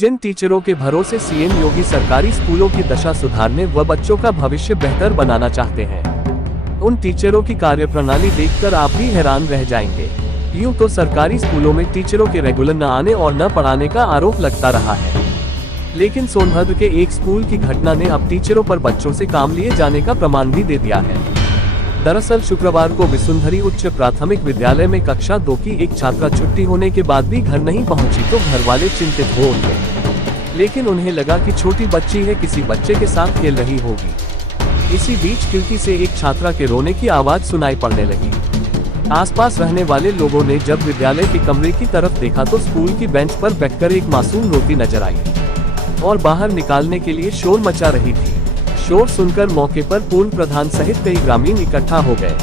जिन टीचरों के भरोसे सीएम योगी सरकारी स्कूलों की दशा सुधारने व बच्चों का भविष्य बेहतर बनाना चाहते हैं, उन टीचरों की कार्यप्रणाली देखकर आप भी हैरान रह जाएंगे। यूं तो सरकारी स्कूलों में टीचरों के रेगुलर न आने और न पढ़ाने का आरोप लगता रहा है, लेकिन सोनभद्र के एक स्कूल की घटना ने अब टीचरों पर बच्चों से काम लिए जाने का प्रमाण भी दे दिया है। दरअसल शुक्रवार को विसुंधरी उच्च प्राथमिक विद्यालय में कक्षा 2 की एक छात्रा छुट्टी होने के बाद भी घर नहीं पहुंची तो घर वाले चिंतित हो उठे, लेकिन उन्हें लगा कि छोटी बच्ची है, किसी बच्चे के साथ खेल रही होगी। इसी बीच खिड़की से एक छात्रा के रोने की आवाज सुनाई पड़ने लगी। आसपास रहने वाले लोगों ने जब विद्यालय के कमरे की तरफ देखा तो स्कूल की बेंच पर बैठकर एक मासूम रोती नजर आई और बाहर निकालने के लिए शोर मचा रही थी। शोर सुनकर मौके पर पूर्ण प्रधान सहित कई ग्रामीण इकट्ठा हो गए।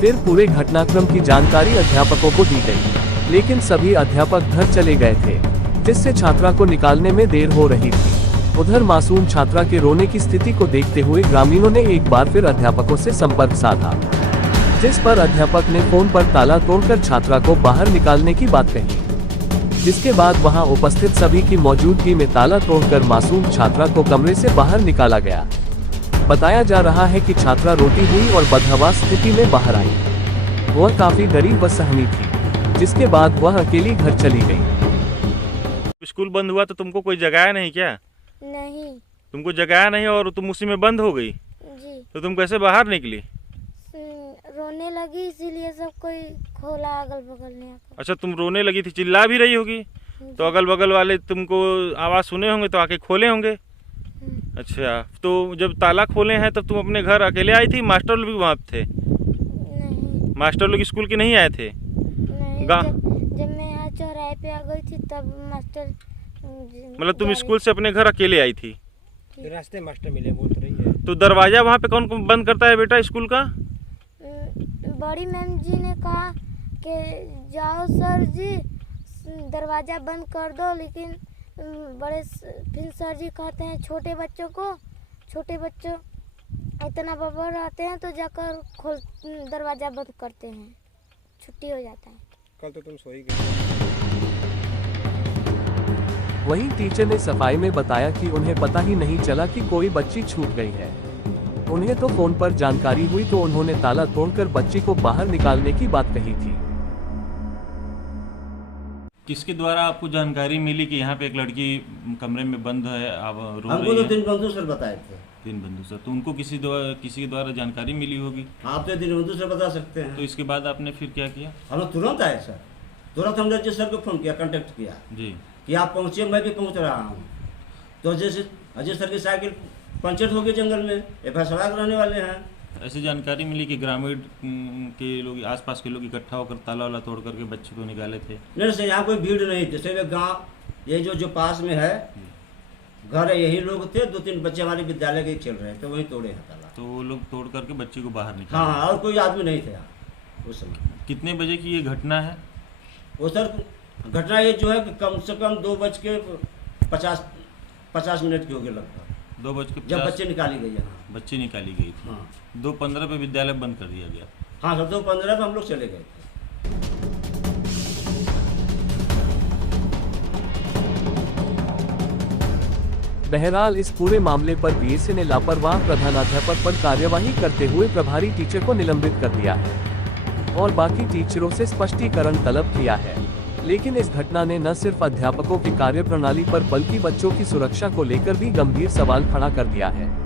फिर पूरे घटनाक्रम की जानकारी अध्यापकों को दी गई, लेकिन सभी अध्यापक घर चले गए थे, जिससे छात्रा को निकालने में देर हो रही थी। उधर मासूम छात्रा के रोने की स्थिति को देखते हुए ग्रामीणों ने एक बार फिर अध्यापकों से संपर्क साधा, जिस पर अध्यापक ने फोन पर ताला तोड़कर छात्रा को बाहर निकालने की बात कही, जिसके बाद वहां उपस्थित सभी की मौजूदगी में ताला तोड़कर मासूम छात्रा को कमरे से बाहर निकाला गया। बताया जा रहा है कि छात्रा रोती हुई और बदहवास स्थिति में बाहर आई। वह काफी गरीब व सहमी थी, जिसके बाद वह अकेली घर चली गई। स्कूल बंद हुआ तो तुमको कोई जगाया नहीं क्या? नहीं। तुमको जगाया नहीं और तुम उसी में बंद हो गई? जी। तो तुम कैसे बाहर निकली? रोने लगी, इसीलिए सब कोई खोला अगल बगल ने। अच्छा, तुम रोने लगी थी, चिल्ला भी रही होगी, तो अगल बगल वाले तुमको आवाज़ सुने होंगे तो आके खोले होंगे। अच्छा, तो जब ताला खोले हैं तब तुम अपने घर अकेले आई थी? मास्टर लोग भी वहाँ थे? नहीं। मास्टर लोग स्कूल के नहीं आए थे? नहीं। जब मैं यहाँ चौराहे पे आ गई थी तब मास्टर। मतलब तुम स्कूल से अपने घर अकेले आई थी? रास्ते मास्टर मिले, बोल रही है। तो दरवाजा वहाँ पे कौन बंद करता है बेटा स्कूल का? बड़ी मैम जी ने कहा कि जाओ सर जी दरवाज़ा बंद कर दो, लेकिन फिर सर जी कहते हैं छोटे बच्चों इतना बबर आते हैं तो जाकर दरवाज़ा बंद करते हैं, छुट्टी हो जाता है। कल तो तुम सोई गई। वहीं टीचर ने सफाई में बताया कि उन्हें पता ही नहीं चला कि कोई बच्ची छूट गई है। उन्हें तो फोन पर जानकारी हुई तो उन्होंने ताला तोड़कर बच्ची को बाहर निकालने की बात कही थी। किसके द्वारा आपको जानकारी मिली कि यहाँ पे एक लड़की कमरे में बंद है, आप रो हमको रही तो है? 3 बंधु सर बताए थे। 3 बंधु सर, तो उनको किसी के द्वारा जानकारी मिली होगी? आप तो 3 बंधु सर बता सकते हैं। तो इसके बाद आपने फिर क्या किया? हम लोग तुरंत आए सर, तुरंत हमने अजय सर को फोन किया, कांटेक्ट किया जी कि आप पहुँचिए, मैं भी पहुँच रहा हूँ। तो अजय सर की साइकिल पंचर हो गई जंगल में, FSR रहने वाले हैं। ऐसी जानकारी मिली कि ग्रामीण के लोग, आसपास के लोग इकट्ठा होकर ताला वाला तोड़ करके बच्चे को निकाले थे? नहीं सर, यहाँ कोई भीड़ नहीं थी। सिर्फ गाँव ये जो पास में है घर है, यही लोग थे। 2-3 बच्चे हमारे विद्यालय के खेल रहे थे, वहीं तोड़े हैं ताला। तो वो लोग तोड़ करके बच्चे को बाहर निकाले? हाँ, और कोई आदमी नहीं थे यहाँ उस समय। कितने बजे की ये घटना है? वो सर घटना ये जो है कि कम से कम 2:50 मिनट की होगी लगभग, 2:50 जब बच्चे निकाली गई है। बच्ची निकाली गई थी। हाँ 2:15 पे विद्यालय बंद कर दिया गया? हाँ सर, 2:15 पे हम लोग चले गए थे। बहरहाल इस पूरे मामले पर बीएसए ने लापरवाह प्रधानाध्यापक पर कार्यवाही करते हुए प्रभारी टीचर को निलंबित कर दिया है और बाकी टीचरों से स्पष्टीकरण तलब किया है। लेकिन इस घटना ने न सिर्फ अध्यापकों की कार्यप्रणाली पर बल्कि बच्चों की सुरक्षा को लेकर भी गंभीर सवाल खड़ा कर दिया है।